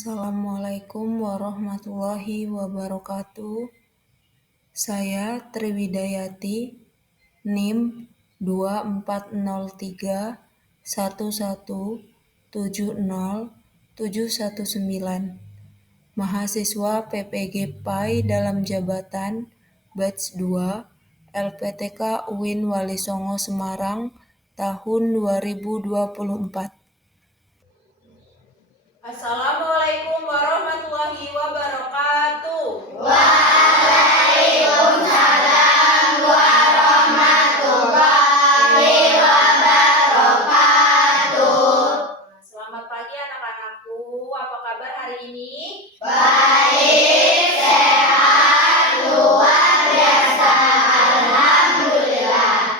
Assalamualaikum warahmatullahi wabarakatuh. Saya Triwidayati, NIM 240311707119, mahasiswa PPG PAI dalam jabatan Batch 2 LPTK UIN Wali Songo Semarang tahun 2024. Assalamualaikum warahmatullahi wabarakatuh. Waalaikumsalam warahmatullahi wabarakatuh. Selamat pagi anak-anakku. Apa kabar hari ini? Baik, sehat, luar biasa. Alhamdulillah.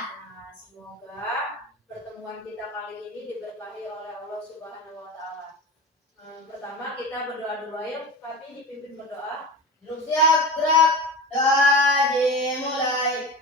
Semoga pertemuan kita kali ini diberkahi oleh Allah Subhanahu wa Ta'ala. Pertama kita berdoa dulu, yuk. Kami dipimpin berdoa. Siap, gerak. Doa dimulai.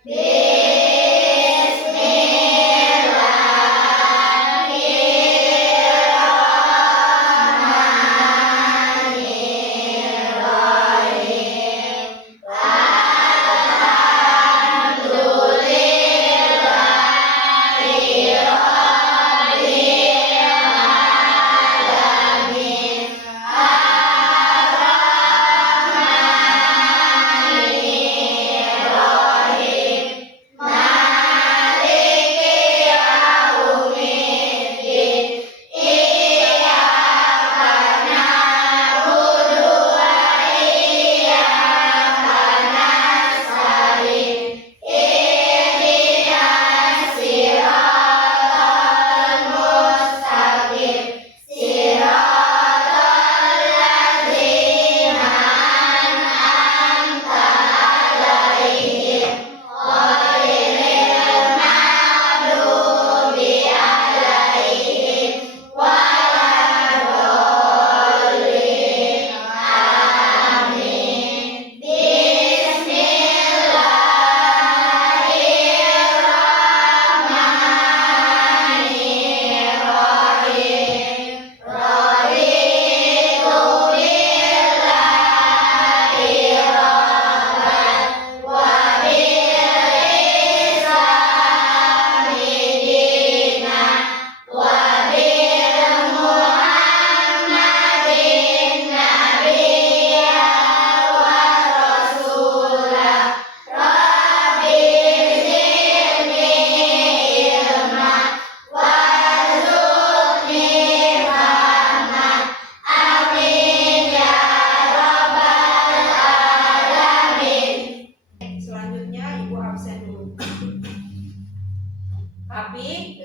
Abi,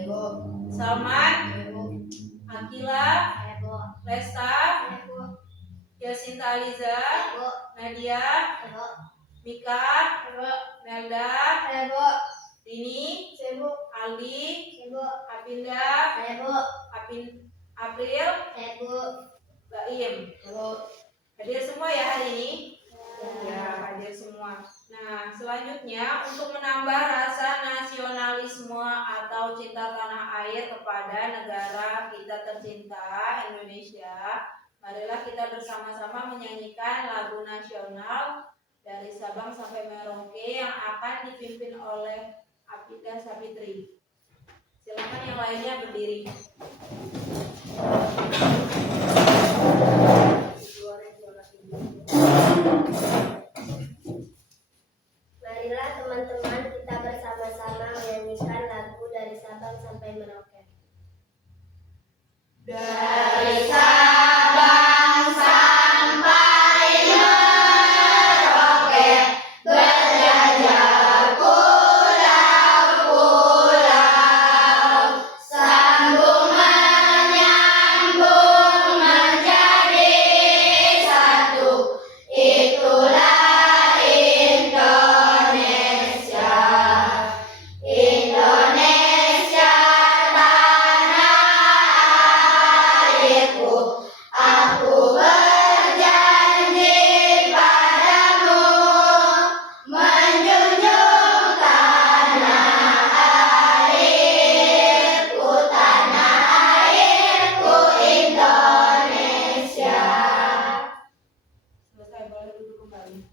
Salman, Akila, Lesta, Yasinta Aliza, Nadia, Mika, Melda, Dini, Aldi, Apinda, April, Baim. Hadir semua ya hari ini? Ya, hadir semua. Nah, selanjutnya untuk menambah rasa nasionalisme atau cinta tanah air kepada negara kita tercinta Indonesia, marilah kita bersama-sama menyanyikan lagu nasional dari Sabang sampai Merauke yang akan dipimpin oleh Apinda Sapitri. Silakan yang lainnya berdiri. Marilah teman-teman kita bersama-sama menyanyikan lagu dari Sabang sampai Merauke. Dari Sabang sampai Merauke, berjajah pulau-pulau, sambung menyambung menjadi selesai, boleh duduk kembali.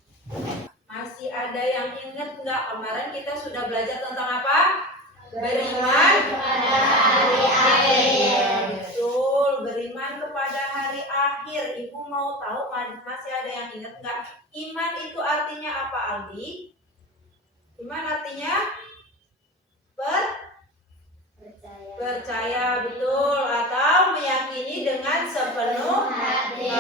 Masih ada yang ingat nggak kemarin kita sudah belajar tentang apa? Beriman pada hari akhir. Betul, beriman kepada hari akhir. Ibu mau tahu masih ada yang ingat nggak? Iman itu artinya apa, Aldi? Iman artinya percaya, betul, atau meyakini dengan sepenuh hati.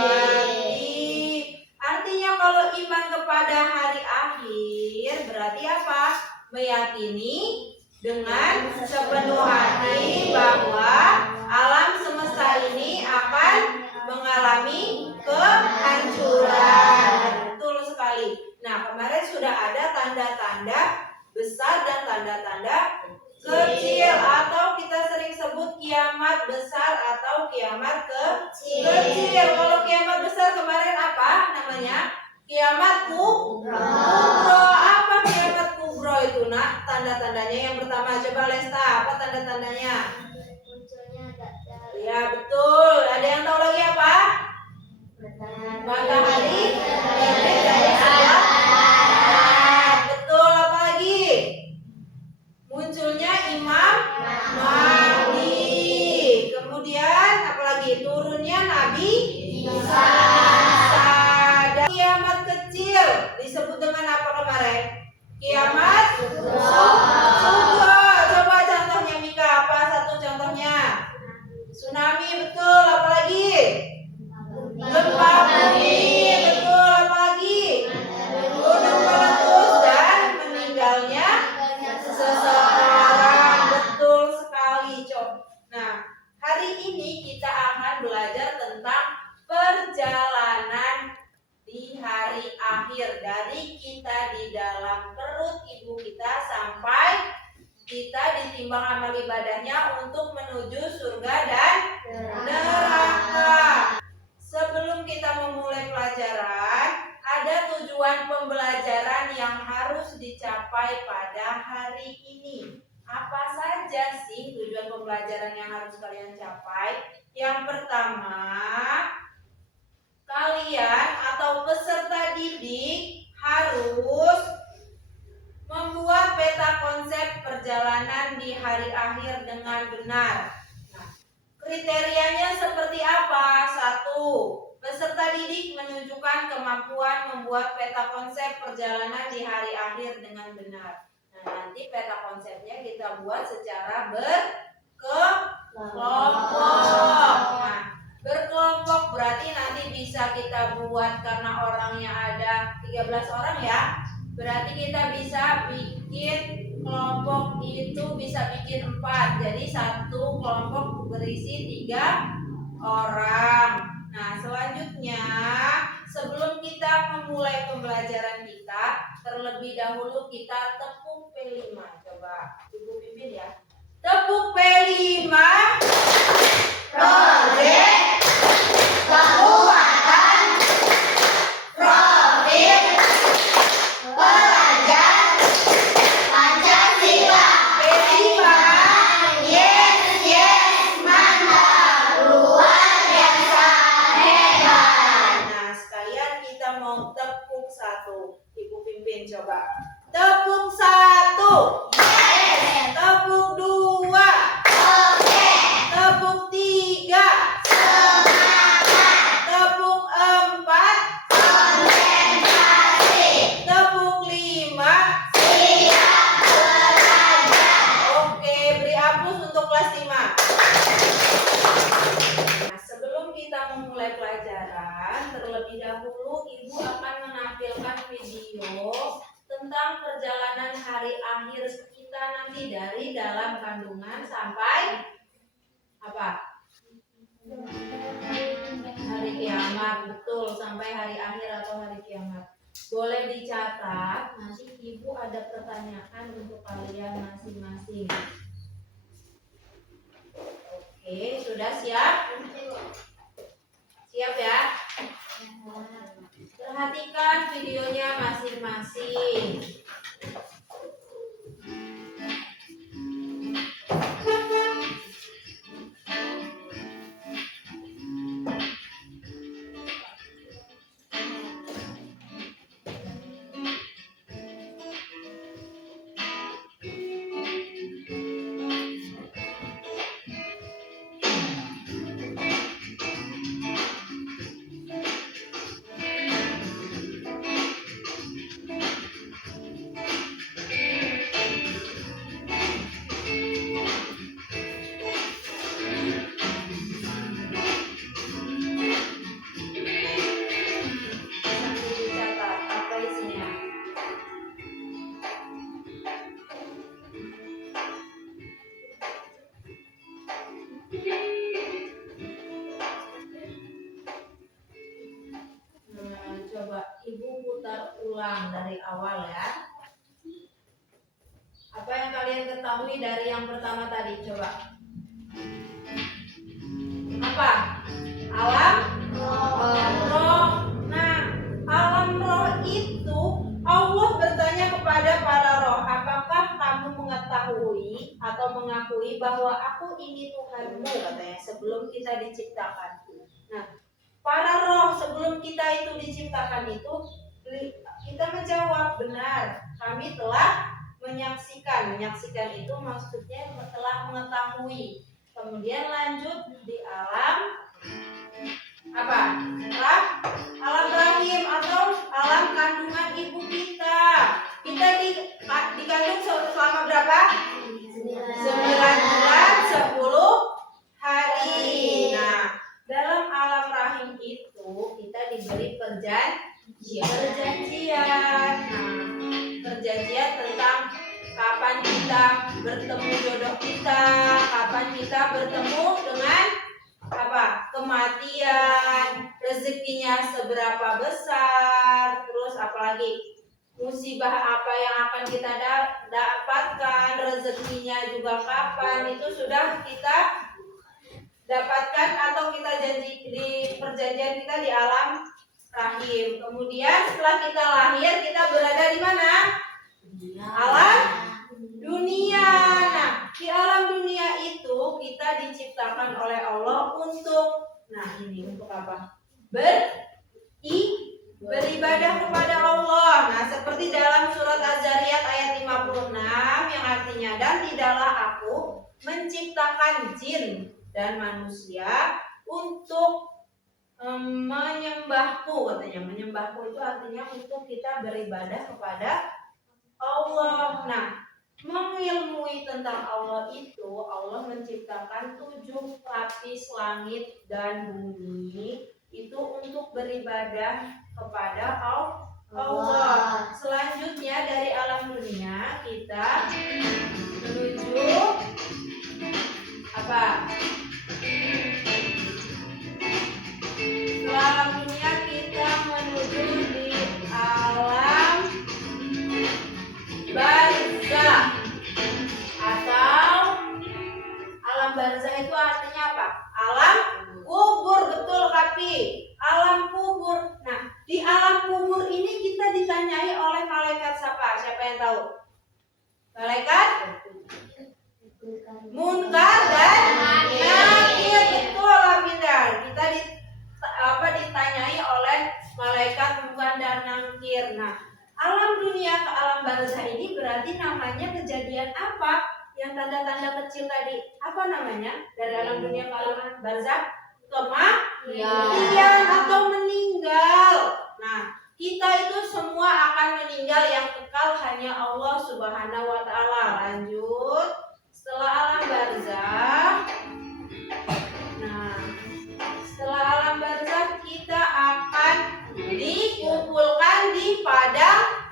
Artinya kalau iman kepada hari akhir berarti apa? Meyakini dengan sepenuh hati bahwa alam semesta ini akan mengalami kehancuran. Betul sekali. Nah, kemarin sudah ada tanda-tanda besar dan tanda-tanda kecil, atau kita sering sebut kiamat besar atau kiamat kecil. Kalau kiamat besar kemarin apa namanya? Kiamat kubro. Apa kiamat kubro itu, nak? Tanda-tandanya yang pertama, coba Lesta, apa tanda-tandanya? Munculnya dajjal. Ya, betul. Ada yang tahu lagi apa? Matahari terbit dari sebelah barat. Betul, apa lagi? Munculnya Imam Mahdi. Kemudian apalagi? Turunnya Nabi Isa. Dan kiamat kecil disebut dengan apa kemarin? Kiamat Sugro. Coba contohnya Mika, apa satu contohnya? Tsunami, betul. Apalagi? Gempa bumi, betul. Apalagi? Gunung meletus dan meninggalnya seseorang. Betul sekali, Cok. Nah, hari ini kita akan belajar tentang perjalanan di hari akhir, dari kita di dalam perut ibu kita sampai kita ditimbang amal ibadahnya untuk menuju surga dan neraka. Sebelum kita memulai pelajaran, ada tujuan pembelajaran yang harus dicapai pada hari ini. Apa saja sih tujuan pembelajaran yang harus kalian capai? Yang pertama, kalian atau peserta didik harus membuat peta konsep perjalanan di hari akhir dengan benar. Nah, kriterianya seperti apa? 1. Peserta didik menunjukkan kemampuan membuat peta konsep perjalanan di hari akhir dengan benar. Nah, nanti peta konsepnya kita buat secara berkelompok. Nah, berkelompok berarti nanti bisa kita buat, karena orangnya ada 13 orang ya. Berarti kita bisa bikin kelompok itu bisa bikin 4. Jadi satu kelompok berisi 3 orang. Nah, selanjutnya sebelum kita memulai pembelajaran kita, terlebih dahulu kita tepuk P5. Coba Ibu pimpin ya. Tepuk P5. Proyek kekuatan profil pelajar Pancasila. P5. Yes, mantap, luar biasa, hebat. Nah, sekalian kita mau tepuk 1. Ibu pimpin coba. Tepuk 1. Yes. Tepuk 2. Oke. Tepuk 3. Semangat. Tepuk 4. Konsentrasi. Tepuk 5. Siap belajar. Oke, beri aplaus untuk kelas 5. Nah, sebelum kita memulai pelajaran, terlebih dahulu Ibu akan menampilkan video tentang perjalanan hari akhir kita nanti dari dalam kandungan sampai apa? Hari kiamat, betul, sampai hari akhir atau hari kiamat. Boleh dicatat, nanti Ibu ada pertanyaan untuk kalian masing-masing. Oke, sudah siap? Siap ya? Perhatikan videonya masing-masing. kita ulang dari awal ya. Apa yang kalian ketahui dari yang pertama tadi? Coba. Apa? Alam roh. Nah, alam roh itu Allah bertanya kepada para roh, apakah kamu mengetahui atau mengakui bahwa aku ini Tuhanmu, katanya, sebelum kita diciptakan. Nah, para roh sebelum kita itu diciptakan itu, kita menjawab benar, kami telah menyaksikan. Menyaksikan itu maksudnya telah mengetahui. Kemudian lanjut di alam apa? Alam rahim atau alam kandungan ibu kita. Kita dikandung selama berapa? 9 bulan 10 hari. Nah, dalam alam rahim itu kita diberi perjanjian. Nah, perjanjian tentang kapan kita bertemu jodoh kita, kapan kita bertemu dengan apa? Kematian, rezekinya seberapa besar, terus apalagi musibah apa yang akan kita dapatkan, rezekinya juga kapan, itu sudah kita dapatkan atau kita janji di perjanjian kita di alam rahim. Kemudian setelah kita lahir, kita berada di mana? Alam dunia. Nah, di alam dunia itu kita diciptakan oleh Allah untuk, nah ini untuk apa? Beribadah kepada Allah. Nah, seperti dalam surat Az-Zariyat ayat 56 yang artinya, dan tidaklah aku menciptakan jin dan manusia untuk menyembahku, katanya. Menyembahku itu artinya untuk kita beribadah kepada Allah. Nah, mengilmui tentang Allah itu, Allah menciptakan 7 lapis langit dan bumi itu untuk beribadah kepada Allah. Selanjutnya dari alam dunia kita menuju apa? Setelah alam dunia kita menuju di alam barzah atau alam barzah itu artinya apa? Alam kubur, betul Kapi. Alam kubur. Nah, di alam kubur ini kita ditanyai oleh malaikat siapa? Siapa yang tahu? Malaikat Munkar dan Nakir, betul Lapindar. Kita ditanyai oleh malaikat Munkar dan Nakir. Nah, alam dunia ke alam barzah ini berarti namanya kejadian apa? Yang tanda-tanda kecil tadi apa namanya? Dari alam dunia ke alam barzah? Kematian atau meninggal. Nah, kita itu semua akan meninggal, yang kekal hanya Allah Subhanahu wa taala. Lanjut. Setelah alam barzah. Nah, setelah alam barzah kita akan dikumpulkan di padang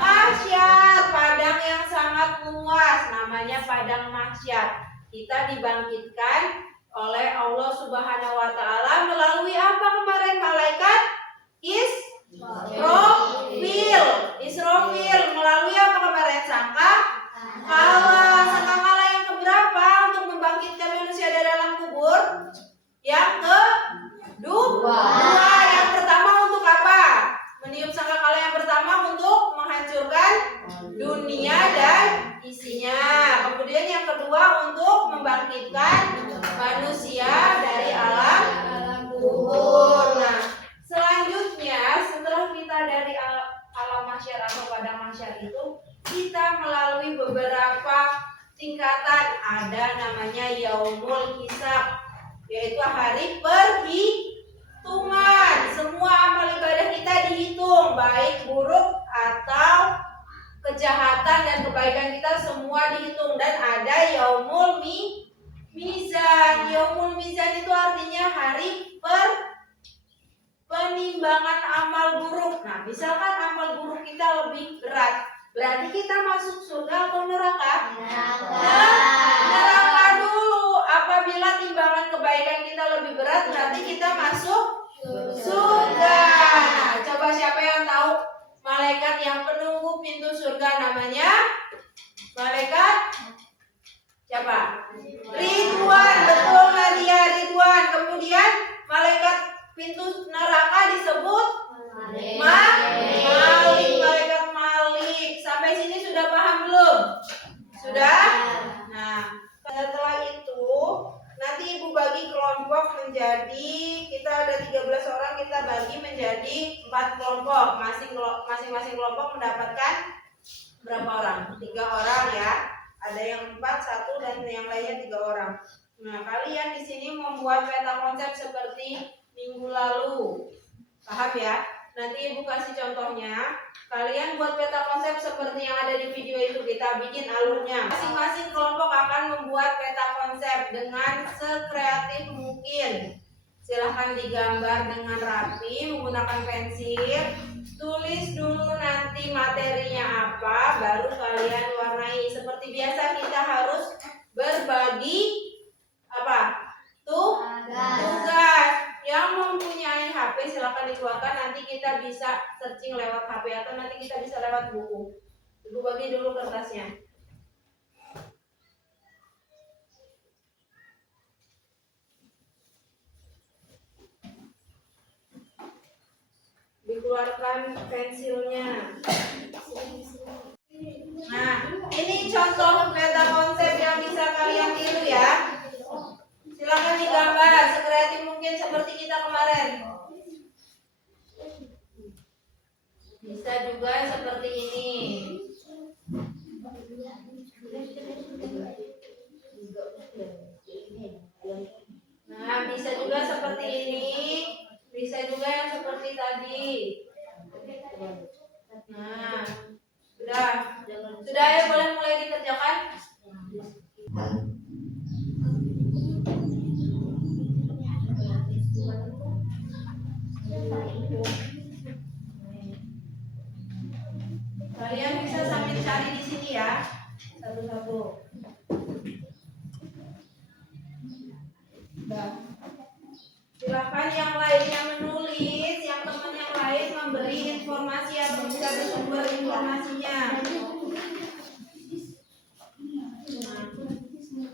mahsyar, padang yang sangat luas, namanya padang mahsyar. Kita dibangkitkan oleh Allah Subhanahu wa taala melalui apa kemarin? Malaikat Israfil melalui apa kemarin? Sangkakala yang keberapa untuk membangkitkan manusia dari alam kubur? Yang kedua. Yang pertama untuk apa? Meniup sangkakala yang pertama untuk menghancurkan dunia dan isinya. Kemudian yang kedua untuk membangkitkan manusia dari alam kubur. Nah, selanjutnya setelah kita dari alam mahsyar atau padang mahsyar itu, kita melalui beberapa tingkatan. Ada namanya yaumul hisab, yaitu hari perhitungan. Semua amal ibadah kita dihitung, baik buruk atau kejahatan dan kebaikan kita semua dihitung. Dan ada yaumul mizan. Yaumul mizan itu artinya hari penimbangan amal buruk. Nah, misalkan amal buruk kita lebih berat, berarti kita masuk surga atau neraka? Neraka dulu. Apabila timbangan kebaikan kita lebih berat, berarti kita masuk surga. Nah, coba siapa yang yang penunggu pintu surga namanya malaikat siapa? Ridwan. Betul Nadia, Ridwan. Kemudian malaikat pintu neraka disebut Malik. Malaikat Malik. Sampai sini sudah paham belum? Sudah? Nah, setelah itu nanti Ibu bagi kelompok menjadi, kita ada 13 orang, kita bagi menjadi 4 kelompok. Masing-masing kelompok mendapatkan berapa orang? 3 orang ya. Ada yang 4, 1 dan yang lainnya 3 orang. Nah, kalian di sini membuat peta konsep seperti minggu lalu. Paham ya? Nanti Ibu kasih contohnya. Kalian buat peta konsep seperti yang ada di video itu. Kita bikin alurnya. Masing-masing kelompok akan membuat peta konsep dengan sekreatif mungkin. Silahkan digambar dengan rapi menggunakan pensil. Tulis dulu nanti materinya apa, baru kalian warnai. Seperti biasa kita harus berbagi apa? Tugas. Yang mempunyai HP silahkan dikeluarkan, nanti kita bisa searching lewat HP atau nanti kita bisa lewat buku. Ibu bagi dulu kertasnya. Dikeluarkan pensilnya. Nah, ini contoh peta konsep yang bisa kalian tiru ya. Silakan digambar sekreatif mungkin seperti kita kemarin. Bisa juga seperti ini. Nah, bisa juga seperti ini. Bisa juga yang seperti tadi. Nah, sudah ya, boleh mulai dikerjakan. Kalian bisa sambil cari di sini ya, satu-satu. Silakan yang lainnya menulis, yang teman yang lain memberi informasi atau bisa bersumber informasinya.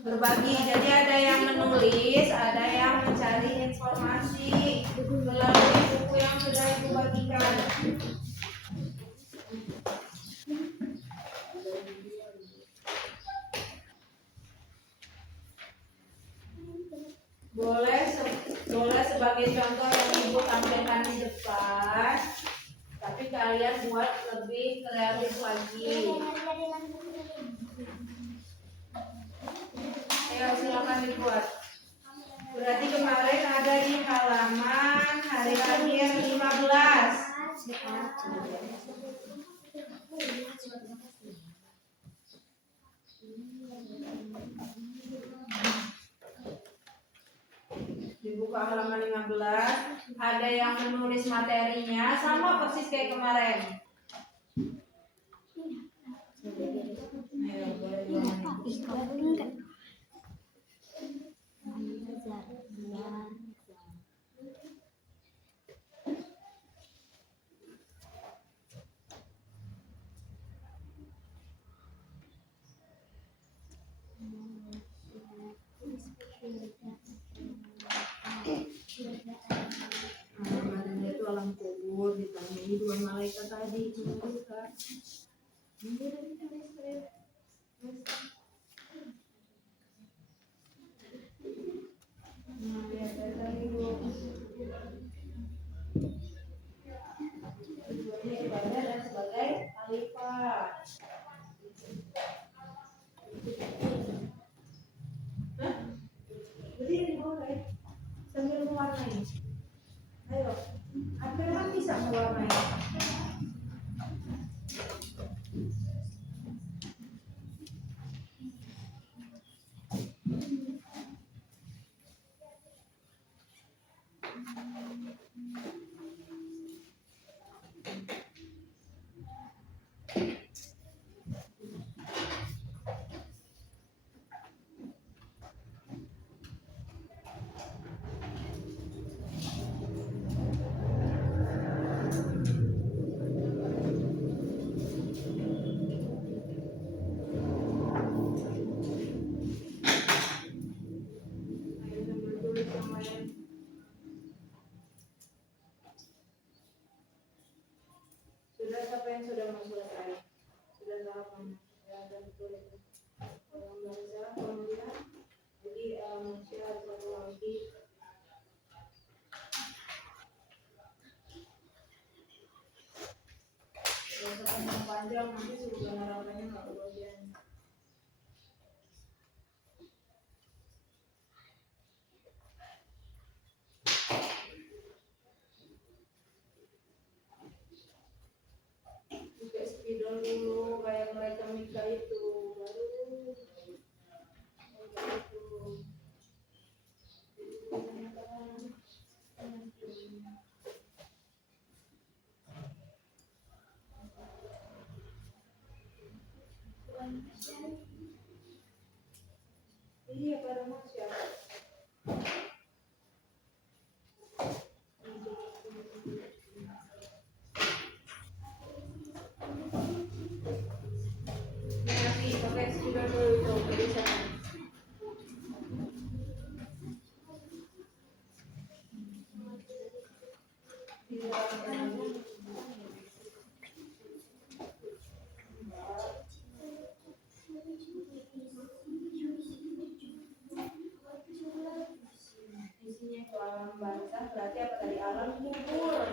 Berbagi, jadi ada yang menulis, ada yang mencari informasi melalui buku yang sudah Ibu bagikan. Boleh sebagai contoh yang Ibu tampilkan di depan, tapi kalian buat lebih kreatif lagi. Ayo silakan dibuat. Berarti kemarin ada di halaman hari lahir 15. Dibuka halaman 15, ada yang menulis materinya sama persis kayak kemarin. Ayo, boleh dibuat. Namanya itu alam kubur, ditanyai 2 malaikat tadi, cuma bukan. Nah, lihat tadi dulu. Tujuannya ibadah dan sebagai khalifah. Berdiri boleh sambil mewarnai. Ayo, Abdurrahman bisa mewarnai. Sudah siapa yang sudah mau selesai? Sudah tahap mana? Ya, dan betul itu. Bahasa, kemudian jadi manusia ada satu lagi. Bahasa panjang nanti sudah harapannya nggak kebagian. Buka spidol dulu kayak mereka Mika itu baru iya pada manusia. Nanti pakai spidol dulu itu tulisannya. Isinya itu alam barzah berarti apa tadi alam kubur.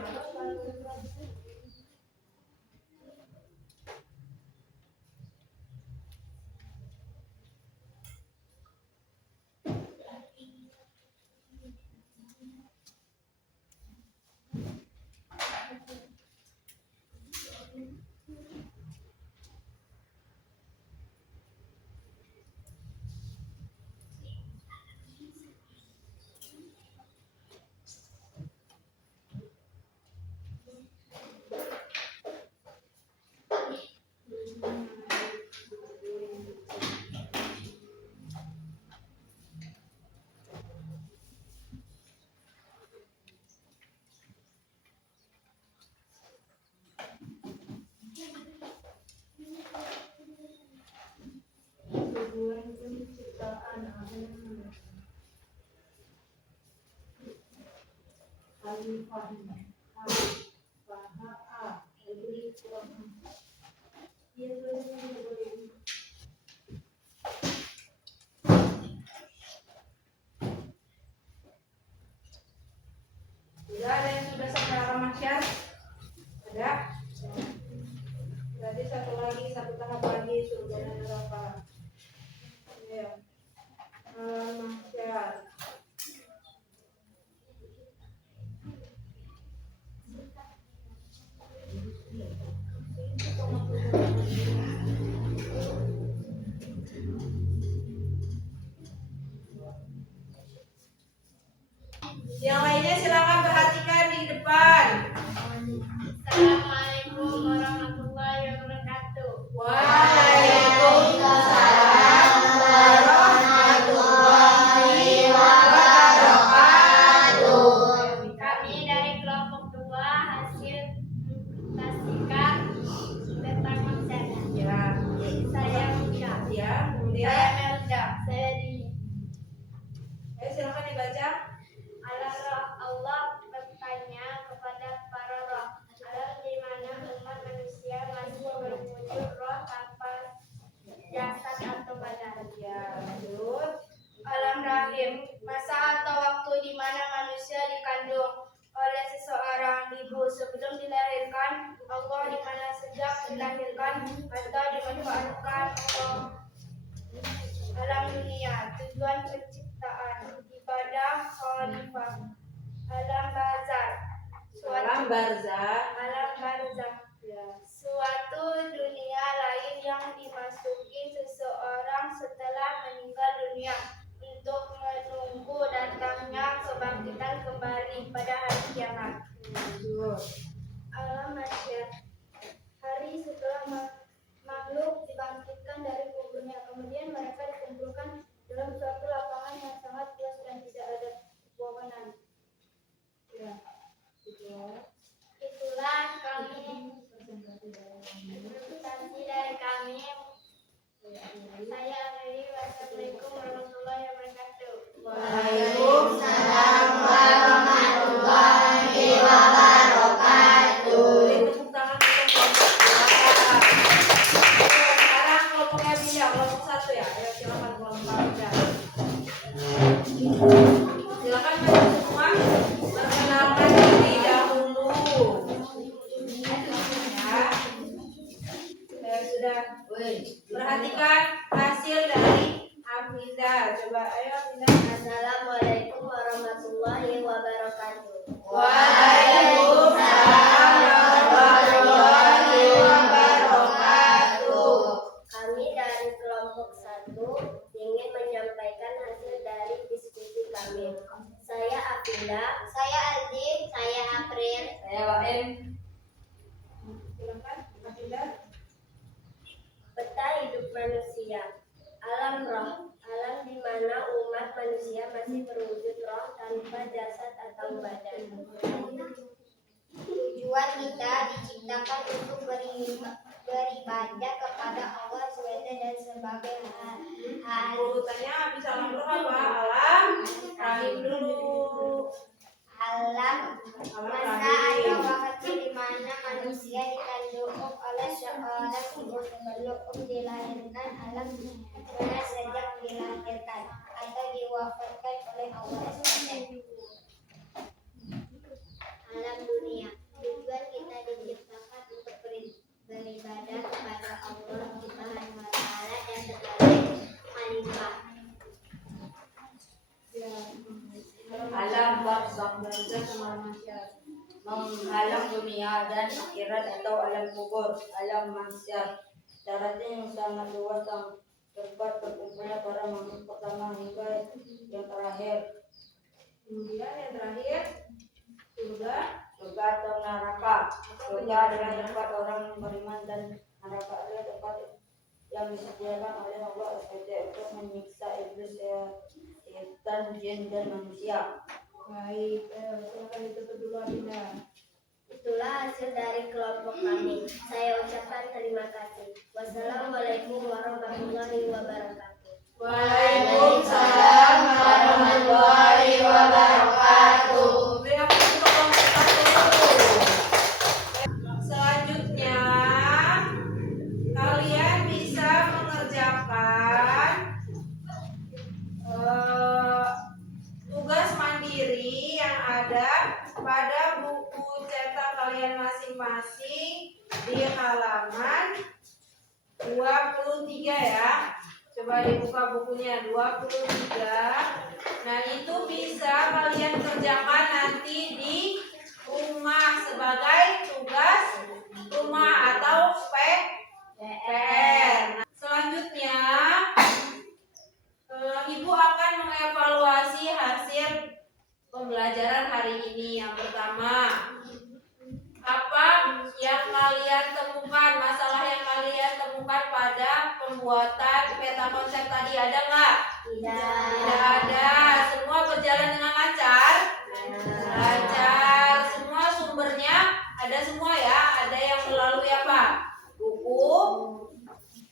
Tujuan penciptaan alam. Alifah. Sudah ada yang sudah sampai alam mahsyar? Ada? Berarti satu tahap lagi surga dan neraka. Ya. Alam mahsyar. Yang lainnya silakan perhatikan di depan. Assalamualaikum warahmatullahi wabarakatuh. Waalaikumsalam warahmatullahi wabarakatuh. Kami dari kelompok 2 hasil mengimplementasikan tentang manusia. Ya, Saya Musya. ya, Saya kemudian Melda. Saya Dini. silakan dibaca. Allah bertanya kepada para roh, alam di mana umat manusia masih berwujud roh tanpa jasad atau badan. Ya, lanjut. Alam rahim, masa atau waktu di mana manusia dikandung oleh seseorang ibu sebelum dilahirkan, Allah di mana sejak dilahirkan atau dimanfaatkan Allah. Alam dunia, tujuan penciptaan, ibadah, khalifah. Alam barzah, Alam barzah. Ya. Suatu dunia lain yang dimasuki seseorang setelah meninggal dunia untuk menunggu datangnya kebangkitan kembali pada hari kiamat. Lanjut. Alam mahsyar, hari setelah makhluk dibangkitkan dari kuburnya, kemudian mereka dikumpulkan dalam suatu lapangan yang sangat luas dan tidak ada pepohonan. Ya. Itulah kami Perhatikan hasil dari Afinda. Coba ayo Afinda. Assalamualaikum warahmatullahi wabarakatuh. Waalaikumsalam warahmatullahi wabarakatuh. Kami dari kelompok 1 ingin menyampaikan hasil dari diskusi kami. Saya Afinda, saya Aldi, saya April, Saya Waem. Silakan Afinda. Peta hidup manusia. Alam roh, alam di mana umat manusia masih berwujud roh tanpa jasad atau badan. Tujuan kita diciptakan untuk beribadah kepada Allah SWT dan sebagai hal Urutannya bisa langsung apa? Alam rahim dulu. alam masa atau waktu di mana manusia dikandung oleh seorang ibu sebelum dilahirkan alam mana sejak dilahirkan atau diwafatkan oleh Allah SWT. Alam dunia. Tujuan kita diciptakan untuk beribadah kepada Allah Subhanahu wa Ta'ala dan sebagai khalifah. Alam barzakh sama manusia, alam dunia dan akhirat atau alam kubur, alam mahsyar, daratnya yang sangat luas tempat berkumpulnya para makhluk pertama hingga yang terakhir. Kemudian yang terakhir surga. Surga atau neraka. Surga adalah tempat orang yang beriman dan neraka adalah tempat yang disediakan oleh Allah SWT untuk menyiksa iblis, setan, jin dan manusia. Baik, silakan ditutup dulu Afinda. Itulah hasil dari kelompok kami. Saya ucapkan terima kasih. Wassalamualaikum warahmatullahi wabarakatuh. Waalaikumsalam warahmatullahi wabarakatuh. Beri aplaus untuk kelompok 1. Selanjutnya kalian bisa mengerjakan tugas mandiri yang ada pada buku cetak kalian masing-masing di halaman 23 ya. Coba dibuka bukunya 23. Nah, itu bisa kalian kerjakan nanti di rumah sebagai tugas rumah atau PR. Nah, selanjutnya Ibu akan mengevaluasi hasil pembelajaran hari ini. Yang pertama, apa yang kalian temukan, masalah yang kalian temukan pada pembuatan peta konsep tadi, ada nggak? Tidak ada. Semua berjalan dengan lancar? Lancar. Semua sumbernya ada semua ya. Ada yang melalui apa? Buku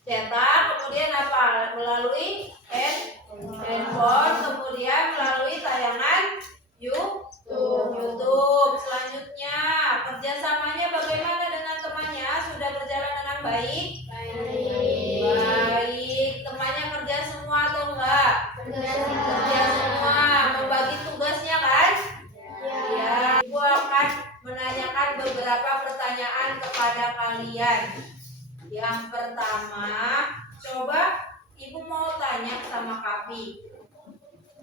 cetak, kemudian apa? Melalui handphone, kemudian melalui tayangan YouTube. Selanjutnya, kerjasamanya bagaimana dengan temannya? Sudah berjalan dengan baik? Baik. Temannya kerja semua atau enggak? Kerja semua. Membagi tugasnya kan? Ya. Ibu akan menanyakan beberapa pertanyaan kepada kalian. Yang pertama, coba Ibu mau tanya sama Kapi.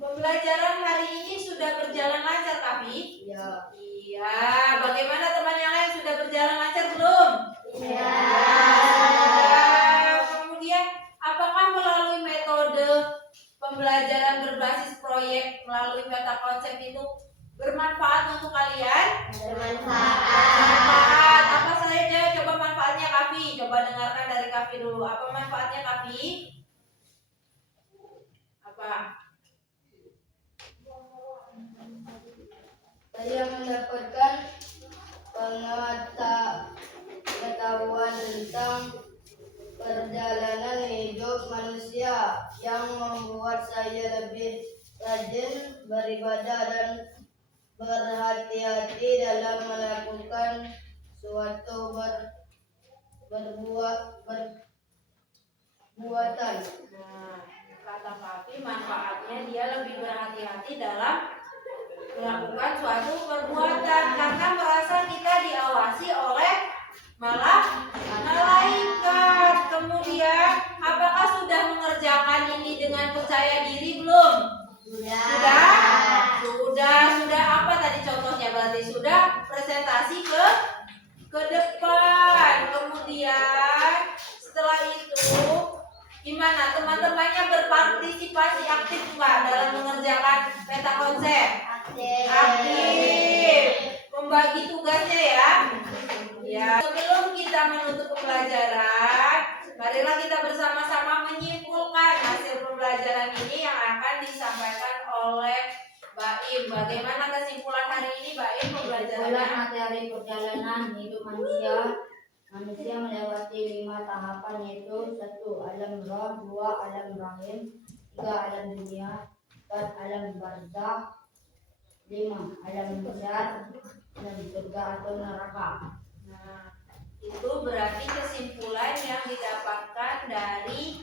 Pembelajaran hari ini sudah berjalan lancar, Kapi? Ya. Iya. Bagaimana teman yang lain, sudah berjalan lancar belum? Iya. Kemudian, apakah melalui metode pembelajaran berbasis proyek melalui peta konsep itu bermanfaat untuk kalian? Bermanfaat. Apa saja? Coba manfaatnya Kapi. Coba dengarkan dari Kapi dulu. Apa manfaatnya Kapi? Apa? Saya mendapatkan pengetahuan tentang perjalanan hidup manusia yang membuat saya lebih rajin beribadah dan berhati-hati dalam melakukan suatu perbuatan. Nah, kata Kapi manfaatnya dia lebih berhati-hati dalam melakukan suatu perbuatan karena merasa kita diawasi oleh malaikat. Kemudian percaya diri belum? Sudah apa tadi contohnya? Berarti sudah presentasi ke depan. Kemudian setelah itu gimana? Teman-temannya berpartisipasi aktif nggak dalam mengerjakan peta konsep? Aktif. Membagi tugasnya ya. Ya, sebelum kita menutup pembelajaran, marilah kita bersama-sama menyimpulkan hasil pembelajaran ini yang akan disampaikan oleh Mbak Im. Bagaimana kesimpulan hari ini, Mbak Im, pembelajarannya? Kesimpulan materi perjalanan hidup manusia. Manusia melewati 5 tahapan, yaitu 1. Alam roh, 2. Alam rahim, 3. Alam dunia, 4. Alam barzakh, 5. Alam zat, alam surga atau neraka. Nah, itu berarti kesimpulan yang didapatkan dari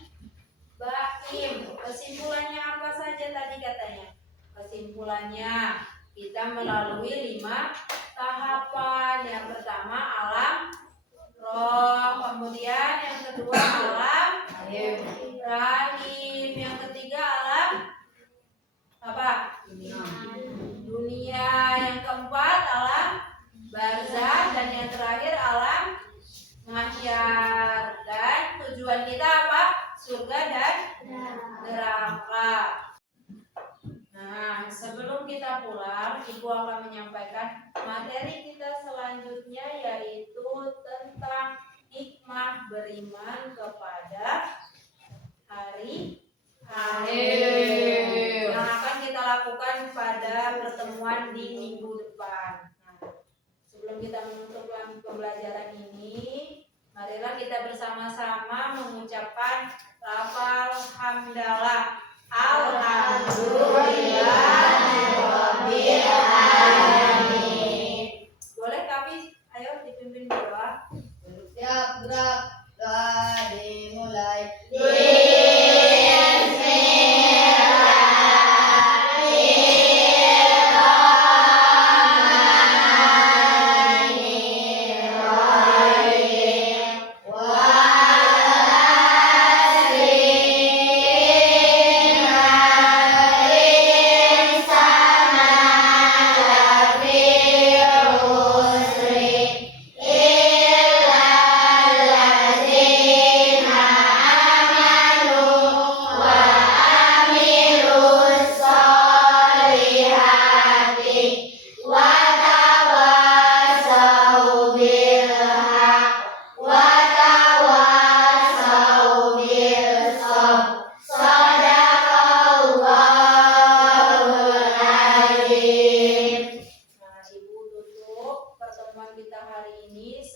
Mbak Im. Kesimpulannya apa saja tadi katanya? Kesimpulannya kita melalui 5 tahapan. Yang pertama alam roh, kemudian yang kedua alam rahim, yang ketiga alam apa? Dunia, yang keempat alam barzakh, dan yang terakhir alam mahsyar. Dan tujuan kita apa? Surga dan neraka. Nah, sebelum kita pulang, Ibu akan menyampaikan materi kita selanjutnya, yaitu tentang hikmah beriman kepada hari akhir yang akan kita lakukan pada pertemuan di minggu depan. Nah, sebelum kita menutup pembelajaran ini, marilah kita bersama-sama mengucapkan lafal hamdalah. Alhamdulillahirabbil alamin. Boleh kami ayo dipimpin berdoa. Siap, gerak, dimulai.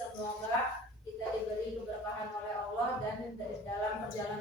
Semoga kita diberi keberkahan oleh Allah dan dalam perjalanan